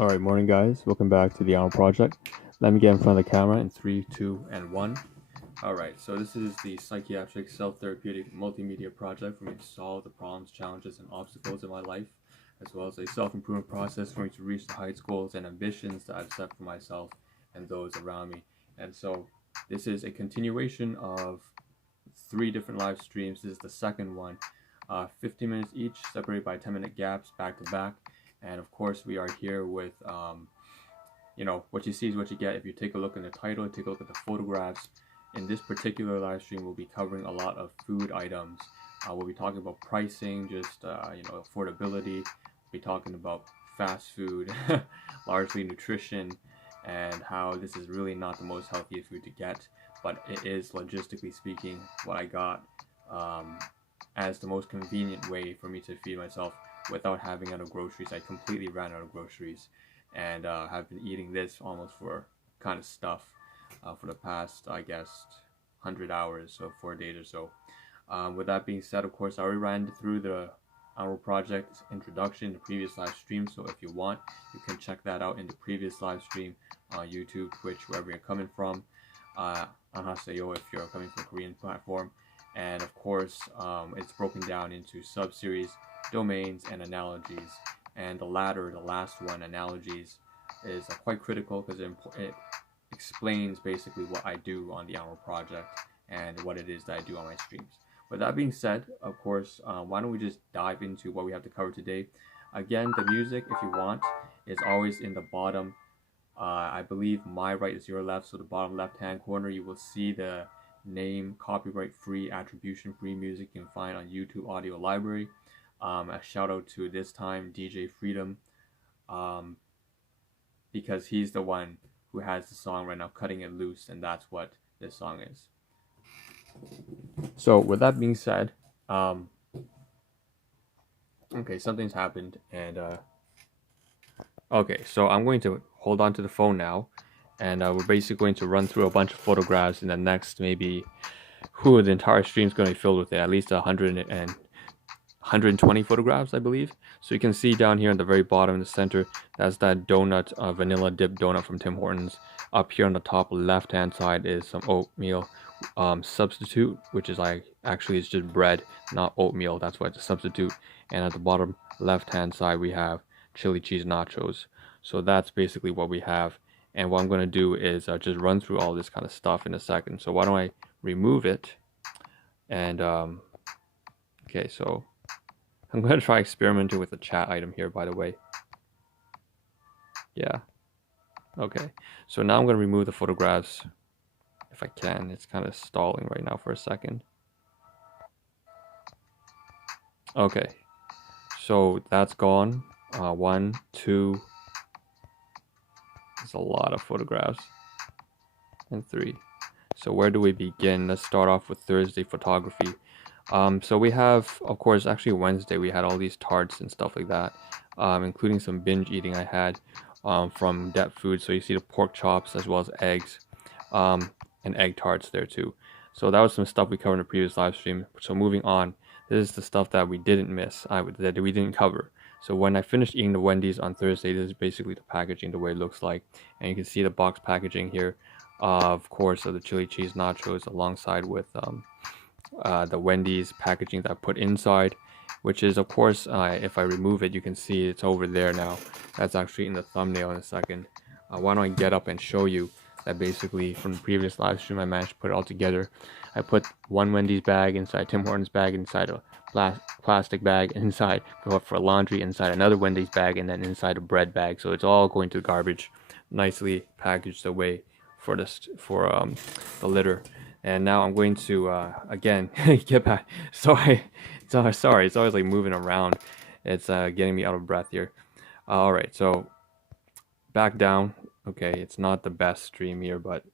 Alright, morning guys. Welcome back to the Ahn Rho Project. Let me get in front of the camera in 3, 2, and 1. Alright, so this is the psychiatric self-therapeutic multimedia project for me to solve the problems, challenges, and obstacles in my life, as well as a self-improvement process for me to reach the heights, goals, and ambitions that I've set for myself and those around me. And so this is a continuation of 3 different live streams. This is the second one. 15 minutes each, separated by 10-minute gaps, back to back. And of course, we are here with, what you see is what you get. If you take a look in the title, take a look at the photographs. In this particular live stream, we'll be covering a lot of food items. We'll be talking about pricing, just, affordability. We'll be talking about fast food, largely nutrition, and how this is really not the most healthiest food to get, but it is, logistically speaking, what I got as the most convenient way for me to feed myself without having out of groceries. I completely ran out of groceries and have been eating this almost for kind of stuff for the past, I guess, 100 hours, so 4 days or so. With that being said, of course, I already ran through the Ahn Rho Project introduction in the previous live stream, so if you want, you can check that out in the previous live stream on YouTube, Twitch, wherever you're coming from. Annyeonghaseyo if you're coming from a Korean platform. And of course, it's broken down into sub-series, domains, and analogies. And the latter, the last one, analogies, is quite critical because it explains basically what I do on the Ahn Rho Project and what it is that I do on my streams. With that being said, of course, why don't we just dive into what we have to cover today. Again, the music, if you want, is always in the bottom. I believe my right is your left, so the bottom left-hand corner, you will see the name copyright-free, attribution-free music you can find on YouTube Audio Library. A shout out to this time DJ Freedom, because he's the one who has the song right now, Cutting It Loose, and that's what this song is. So with that being said, okay, something's happened, and okay, so I'm going to hold on to the phone now, and we're basically going to run through a bunch of photographs in the next maybe, the entire stream is going to be filled with it, at least 120 photographs, I believe. So you can see down here in the very bottom in the center, that's that donut, vanilla dip donut from Tim Hortons. Up here on the top left hand side is some oatmeal substitute, which is actually it's just bread, not oatmeal, that's why it's a substitute. And at the bottom left hand side we have chili cheese nachos. So that's basically what we have. And what I'm going to do is just run through all this kind of stuff in a second. So why don't I remove it? And okay, so I'm going to try experimenting with the chat item here, by the way. Yeah. Okay. So now I'm going to remove the photographs if I can. It's kind of stalling right now for a second. Okay. So that's gone. 1, 2. There's a lot of photographs. And 3. So where do we begin? Let's start off with Thursday photography. So we have, of course, actually Wednesday we had all these tarts and stuff like that, including some binge eating I had from Dep Food. So you see the pork chops as well as eggs, and egg tarts there too. So that was some stuff we covered in the previous live stream. So moving on, this is the stuff that we didn't miss, that we didn't cover. So when I finished eating the Wendys on Thursday, this is basically the packaging, the way it looks like. And you can see the box packaging here, of course, of the chili cheese nachos alongside with the Wendys packaging that I put inside, which is, of course, if I remove it, you can see it's over there now. That's actually in the thumbnail in a second. Why don't I get up and show you that basically from the previous live stream I managed to put it all together. I put one Wendy's bag inside Tim Hortons bag, inside a plastic bag, inside for laundry, inside another Wendy's bag, and then inside a bread bag. So it's all going to the garbage, nicely packaged away for the litter. And now I'm going to again get back. Sorry, it's always like moving around. It's getting me out of breath here. All right, so back down. Okay, it's not the best stream here, but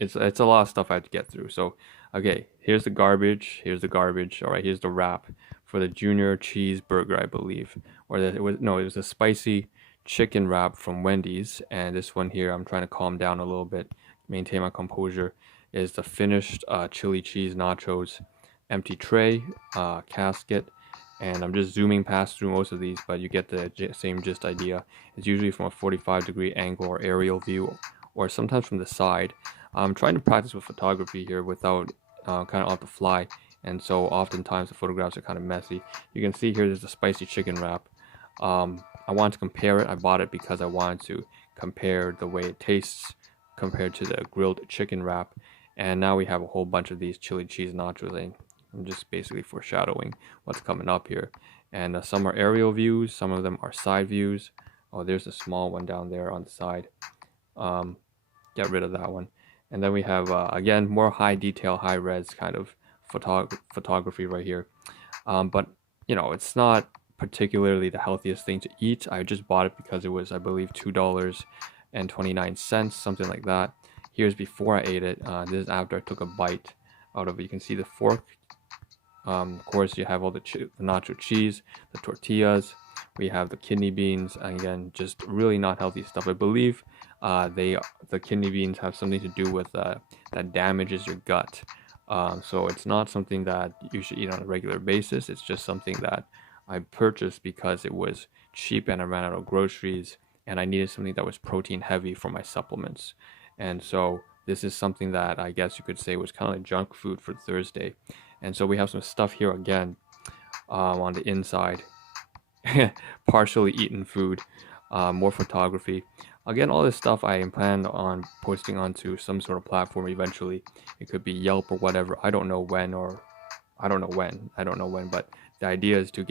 it's a lot of stuff I have to get through. So okay, here's the garbage. Here's the garbage. All right, here's the wrap for the junior cheeseburger, I believe, or it was a spicy chicken wrap from Wendy's. And this one here, I'm trying to calm down a little bit, maintain my composure, is the finished chili cheese nachos empty tray casket. and I'm just zooming past through most of these, but you get the same gist idea. It's usually from a 45-degree angle or aerial view, or sometimes from the side. I'm trying to practice with photography here without kind of off the fly, and so oftentimes the photographs are kind of messy. You can see here there's a spicy chicken wrap. I wanted to compare it. I bought it because I wanted to compare the way it tastes compared to the grilled chicken wrap. And now we have a whole bunch of these chili cheese nachos. I'm just basically foreshadowing what's coming up here. And some are aerial views, some of them are side views. Oh, there's a small one down there on the side. Um, get rid of that one. And then we have, again, more high detail, high res kind of photography right here. But, it's not particularly the healthiest thing to eat. I just bought it because it was, I believe, $2.29, something like that. Here's before I ate it. This is after I took a bite out of it. You can see the fork. Of course, you have all the nacho cheese, the tortillas. We have the kidney beans, and again, just really not healthy stuff. I believe the kidney beans have something to do with that damages your gut. So it's not something that you should eat on a regular basis. It's just something that I purchased because it was cheap and I ran out of groceries, and I needed something that was protein heavy for my supplements. And so this is something that I guess you could say was kind of like junk food for Thursday. And so we have some stuff here again on the inside. Partially eaten food, more photography. Again, all this stuff I plan on posting onto some sort of platform eventually. It could be Yelp or whatever. I don't know when, but the idea is to